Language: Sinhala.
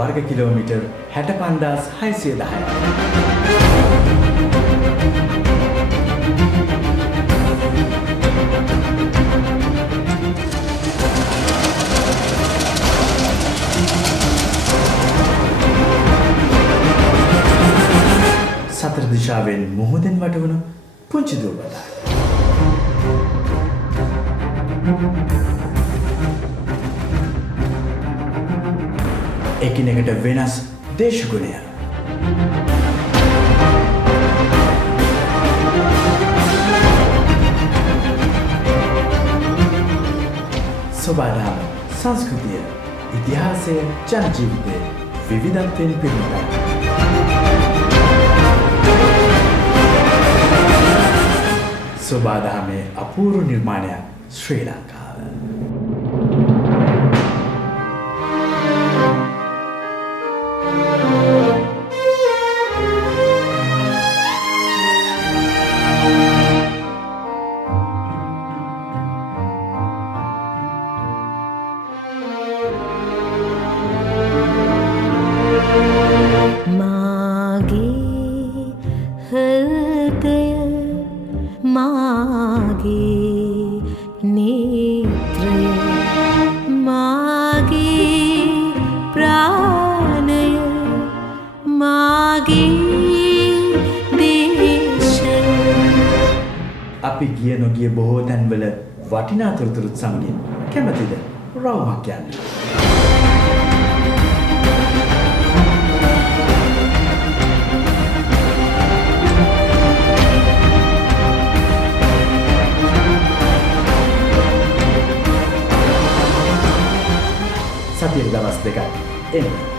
වර්ග කිලෝමීටර් 65610යි. සතර දිශාවෙන් මුහුදෙන් වටවන පුංචි දුවපතක්. එකිනෙකට වෙනස් දේශගුණය. සොබාදහම, සංස්කෘතිය, ඉතිහාසය, ජනජීවිතය විවිධත්වයෙන් පිරිනමයි. සොබාදහමේ අපූර්ව නිර්මාණයක් ශ්‍රී ලංකාව. අපි ගිය නොගිය බොහෝ තැන්වල වටිනා තොරතුරුත් සමගින් කැමතිද රවුමක් යන්න. සතියේ දවස් දෙකක් එන්න.